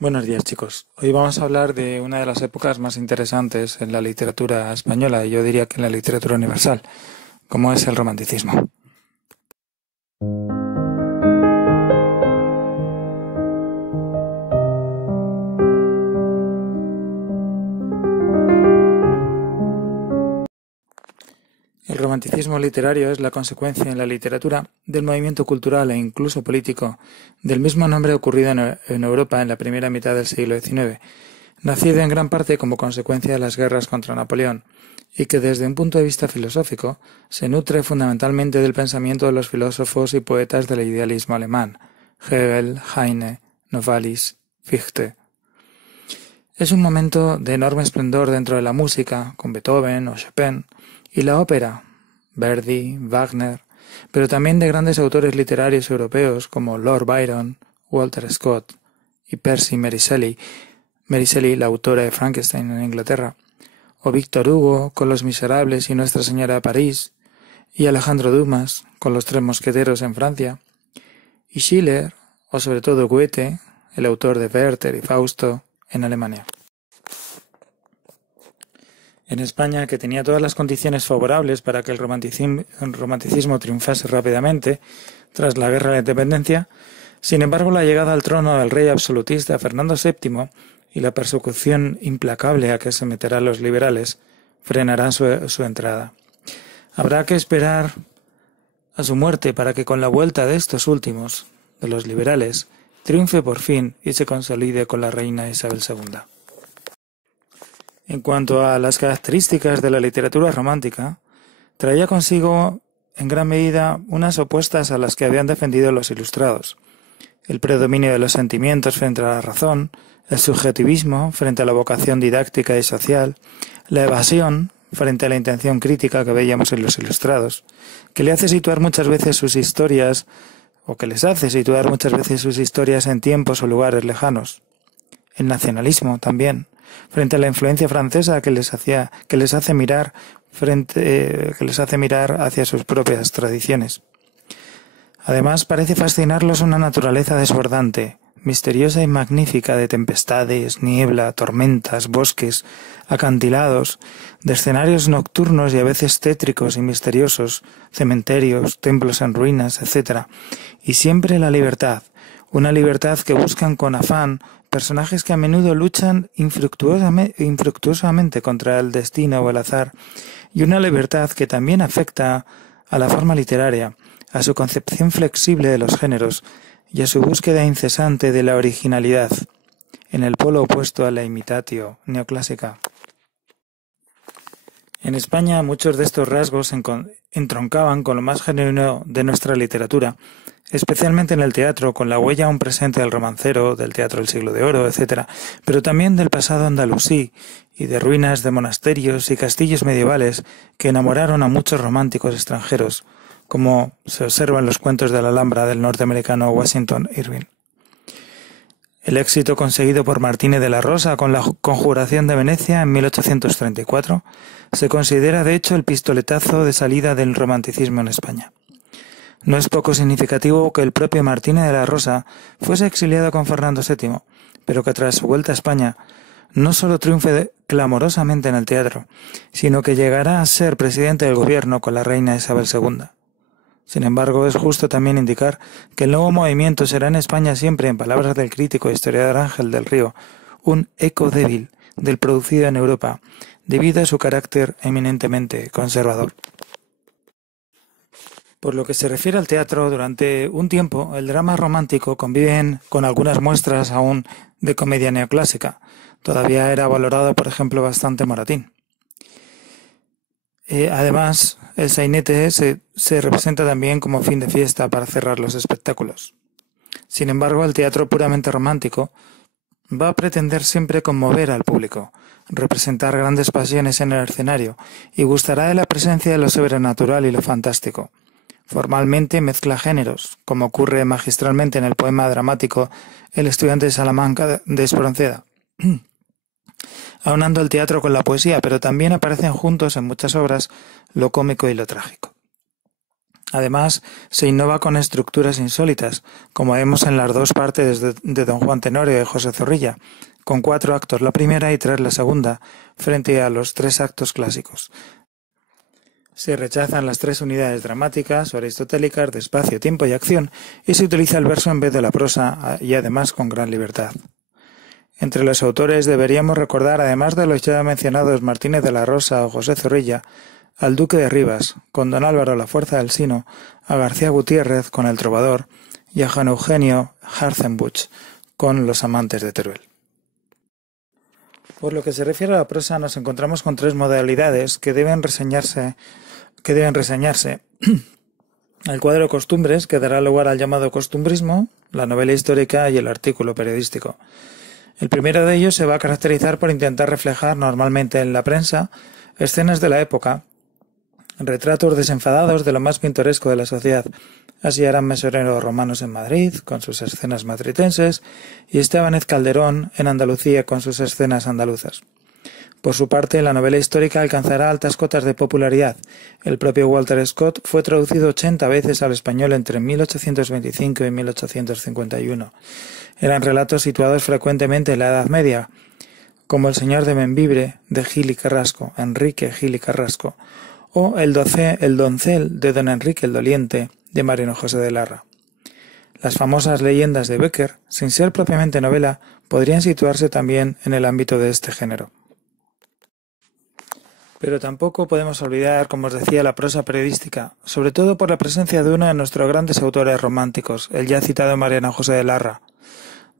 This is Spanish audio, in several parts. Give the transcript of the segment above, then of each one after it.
Buenos días, chicos. Hoy vamos a hablar de una de las épocas más interesantes en la literatura española y yo diría que en la literatura universal, como es el romanticismo. El romanticismo literario es la consecuencia en la literatura del movimiento cultural e incluso político del mismo nombre ocurrido en Europa en la primera mitad del siglo XIX, nacido en gran parte como consecuencia de las guerras contra Napoleón, y que desde un punto de vista filosófico se nutre fundamentalmente del pensamiento de los filósofos y poetas del idealismo alemán, Hegel, Heine, Novalis, Fichte. Es un momento de enorme esplendor dentro de la música, con Beethoven o Chopin, y la ópera, Verdi, Wagner, pero también de grandes autores literarios europeos como Lord Byron, Walter Scott y Percy Mary Shelley, la autora de Frankenstein en Inglaterra, o Víctor Hugo con Los Miserables y Nuestra Señora de París, y Alejandro Dumas con Los Tres Mosqueteros en Francia, y Schiller, o sobre todo Goethe, el autor de Werther y Fausto, en Alemania. En España, que tenía todas las condiciones favorables para que el romanticismo triunfase rápidamente tras la Guerra de la Independencia, sin embargo la llegada al trono del rey absolutista Fernando VII y la persecución implacable a que se meterán los liberales frenarán su entrada. Habrá que esperar a su muerte para que con la vuelta de estos últimos, de los liberales, triunfe por fin y se consolide con la reina Isabel II. En cuanto a las características de la literatura romántica, traía consigo en gran medida unas opuestas a las que habían defendido los ilustrados: el predominio de los sentimientos frente a la razón, el subjetivismo frente a la vocación didáctica y social, la evasión frente a la intención crítica que veíamos en los ilustrados, que le hace situar muchas veces sus historias, o que les hace situar muchas veces sus historias en tiempos o lugares lejanos. El nacionalismo también, frente a la influencia francesa que les hace mirar hacia sus propias tradiciones. Además, parece fascinarlos una naturaleza desbordante, misteriosa y magnífica, de tempestades, niebla, tormentas, bosques, acantilados, de escenarios nocturnos y a veces tétricos y misteriosos, cementerios, templos en ruinas, etc. Y siempre la libertad, una libertad que buscan con afán personajes que a menudo luchan infructuosamente contra el destino o el azar, y una libertad que también afecta a la forma literaria, a su concepción flexible de los géneros y a su búsqueda incesante de la originalidad, en el polo opuesto a la imitatio neoclásica. En España muchos de estos rasgos entroncaban con lo más genuino de nuestra literatura, especialmente en el teatro, con la huella aún presente del romancero, del teatro del siglo de oro, etc., pero también del pasado andalusí y de ruinas de monasterios y castillos medievales que enamoraron a muchos románticos extranjeros, como se observa en los cuentos de la Alhambra del norteamericano Washington Irving. El éxito conseguido por Martínez de la Rosa con la Conjuración de Venecia en 1834 se considera de hecho el pistoletazo de salida del romanticismo en España. No es poco significativo que el propio Martínez de la Rosa fuese exiliado con Fernando VII, pero que tras su vuelta a España no solo triunfe clamorosamente en el teatro, sino que llegará a ser presidente del gobierno con la reina Isabel II. Sin embargo, es justo también indicar que el nuevo movimiento será en España siempre, en palabras del crítico e historiador Ángel del Río, un eco débil del producido en Europa, debido a su carácter eminentemente conservador. Por lo que se refiere al teatro, durante un tiempo el drama romántico convive con algunas muestras aún de comedia neoclásica. Todavía era valorado, por ejemplo, bastante Moratín. Además, el sainete se representa también como fin de fiesta para cerrar los espectáculos. Sin embargo, el teatro puramente romántico va a pretender siempre conmover al público, representar grandes pasiones en el escenario y gustará de la presencia de lo sobrenatural y lo fantástico. Formalmente mezcla géneros, como ocurre magistralmente en el poema dramático El estudiante de Salamanca de Espronceda, aunando el teatro con la poesía, pero también aparecen juntos en muchas obras lo cómico y lo trágico. Además, se innova con estructuras insólitas, como vemos en las dos partes de Don Juan Tenorio de José Zorrilla, con 4 actos la primera y 3 la segunda, frente a los 3 actos clásicos. Se rechazan las 3 unidades dramáticas o aristotélicas de espacio, tiempo y acción, y se utiliza el verso en vez de la prosa, y además con gran libertad. Entre los autores deberíamos recordar, además de los ya mencionados Martínez de la Rosa o José Zorrilla, al Duque de Rivas, con Don Álvaro La Fuerza del Sino, a García Gutiérrez, con El Trovador, y a Juan Eugenio Hartzenbusch, con Los Amantes de Teruel. Por lo que se refiere a la prosa, nos encontramos con 3 modalidades que deben reseñarse. El cuadro de costumbres, que dará lugar al llamado costumbrismo, la novela histórica y el artículo periodístico. El primero de ellos se va a caracterizar por intentar reflejar normalmente en la prensa escenas de la época, retratos desenfadados de lo más pintoresco de la sociedad. Así eran mesoneros romanos en Madrid, con sus escenas matritenses, y Estebáñez Calderón en Andalucía, con sus escenas andaluzas. Por su parte, la novela histórica alcanzará altas cotas de popularidad. El propio Walter Scott fue traducido 80 veces al español entre 1825 y 1851. Eran relatos situados frecuentemente en la Edad Media, como El Señor de Membibre, de Gil y Carrasco, Enrique Gil y Carrasco, o El Doncel, de Don Enrique el Doliente, de Mariano José de Larra. Las famosas leyendas de Bécquer, sin ser propiamente novela, podrían situarse también en el ámbito de este género. Pero tampoco podemos olvidar, como os decía, la prosa periodística, sobre todo por la presencia de uno de nuestros grandes autores románticos, el ya citado Mariano José de Larra.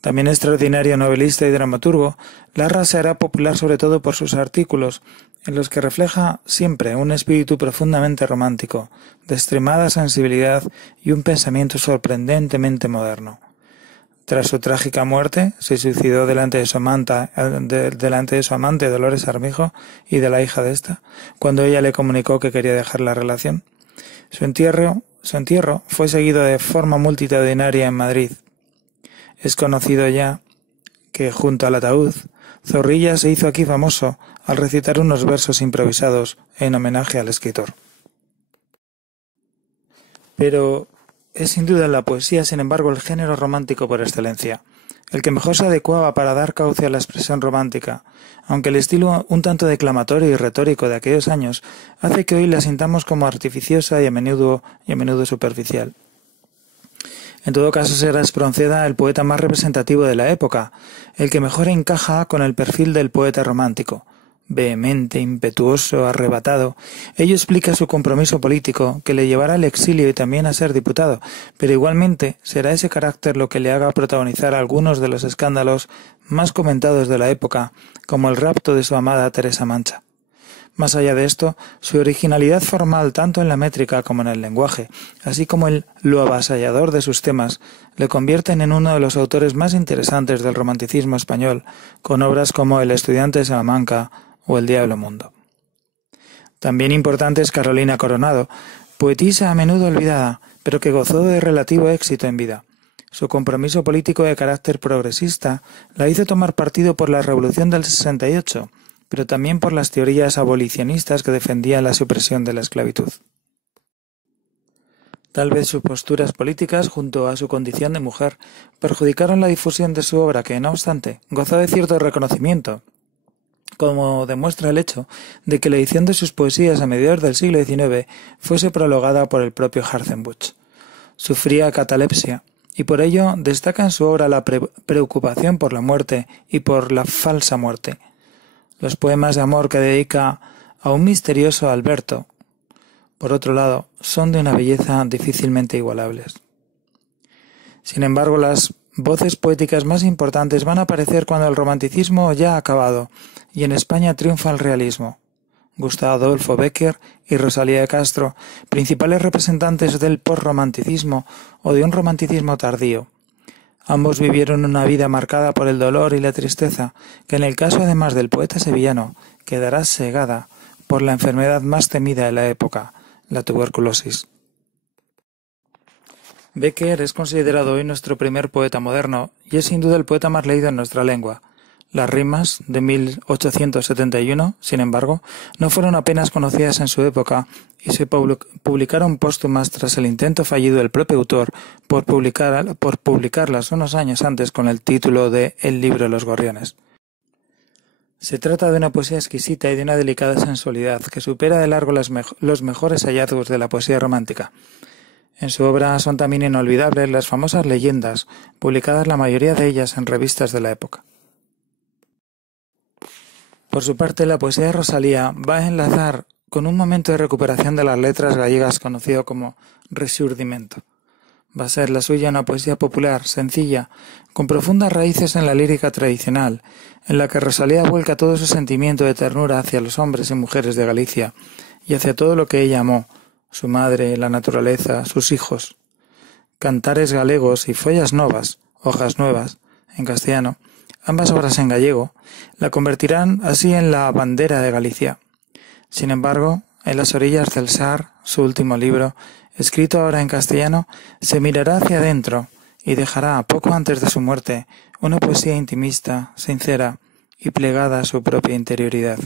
También extraordinario novelista y dramaturgo, Larra se hará popular sobre todo por sus artículos, en los que refleja siempre un espíritu profundamente romántico, de extremada sensibilidad y un pensamiento sorprendentemente moderno. Tras su trágica muerte, se suicidó delante de su amante Dolores Armijo y de la hija de esta, cuando ella le comunicó que quería dejar la relación. Su entierro fue seguido de forma multitudinaria en Madrid. Es conocido ya que, junto al ataúd, Zorrilla se hizo aquí famoso al recitar unos versos improvisados en homenaje al escritor. Pero es sin duda la poesía, sin embargo, el género romántico por excelencia, el que mejor se adecuaba para dar cauce a la expresión romántica, aunque el estilo un tanto declamatorio y retórico de aquellos años hace que hoy la sintamos como artificiosa y a menudo superficial. En todo caso, será Espronceda el poeta más representativo de la época, el que mejor encaja con el perfil del poeta romántico. Vehemente, impetuoso, arrebatado, ello explica su compromiso político, que le llevará al exilio y también a ser diputado, pero igualmente será ese carácter lo que le haga protagonizar algunos de los escándalos más comentados de la época, como el rapto de su amada Teresa Mancha. Más allá de esto, su originalidad formal tanto en la métrica como en el lenguaje, así como lo avasallador de sus temas, le convierten en uno de los autores más interesantes del romanticismo español, con obras como El estudiante de Salamanca o El diablo mundo. También importante es Carolina Coronado, poetisa a menudo olvidada, pero que gozó de relativo éxito en vida. Su compromiso político de carácter progresista la hizo tomar partido por la Revolución del 68, pero también por las teorías abolicionistas que defendían la supresión de la esclavitud. Tal vez sus posturas políticas, junto a su condición de mujer, perjudicaron la difusión de su obra que, no obstante, gozó de cierto reconocimiento, como demuestra el hecho de que la edición de sus poesías a mediados del siglo XIX fuese prologada por el propio Hartzenbusch. Sufría catalepsia, y por ello destaca en su obra la preocupación por la muerte y por la falsa muerte. Los poemas de amor que dedica a un misterioso Alberto, por otro lado, son de una belleza difícilmente igualables. Sin embargo, las voces poéticas más importantes van a aparecer cuando el romanticismo ya ha acabado y en España triunfa el realismo. Gustavo Adolfo Bécquer y Rosalía de Castro, principales representantes del posromanticismo o de un romanticismo tardío. Ambos vivieron una vida marcada por el dolor y la tristeza, que en el caso además del poeta sevillano quedará cegada por la enfermedad más temida de la época, la tuberculosis. Bécquer es considerado hoy nuestro primer poeta moderno y es sin duda el poeta más leído en nuestra lengua. Las rimas, de 1871, sin embargo, no fueron apenas conocidas en su época y se publicaron póstumas tras el intento fallido del propio autor por publicarlas unos años antes con el título de El libro de los gorriones. Se trata de una poesía exquisita y de una delicada sensualidad que supera de largo los mejores hallazgos de la poesía romántica. En su obra son también inolvidables las famosas leyendas, publicadas la mayoría de ellas en revistas de la época. Por su parte, la poesía de Rosalía va a enlazar con un momento de recuperación de las letras gallegas conocido como Rexurdimento. Va a ser la suya una poesía popular, sencilla, con profundas raíces en la lírica tradicional, en la que Rosalía vuelca todo su sentimiento de ternura hacia los hombres y mujeres de Galicia y hacia todo lo que ella amó, su madre, la naturaleza, sus hijos. Cantares galegos y Follas novas, hojas nuevas, en castellano, ambas obras en gallego, la convertirán así en la bandera de Galicia. Sin embargo, En las orillas del Sar, su último libro, escrito ahora en castellano, se mirará hacia adentro y dejará, poco antes de su muerte, una poesía intimista, sincera y plegada a su propia interioridad.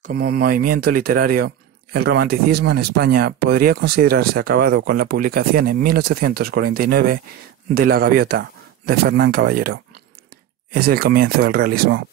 Como movimiento literario, el romanticismo en España podría considerarse acabado con la publicación en 1849 de La Gaviota, de Fernán Caballero. Es el comienzo del realismo.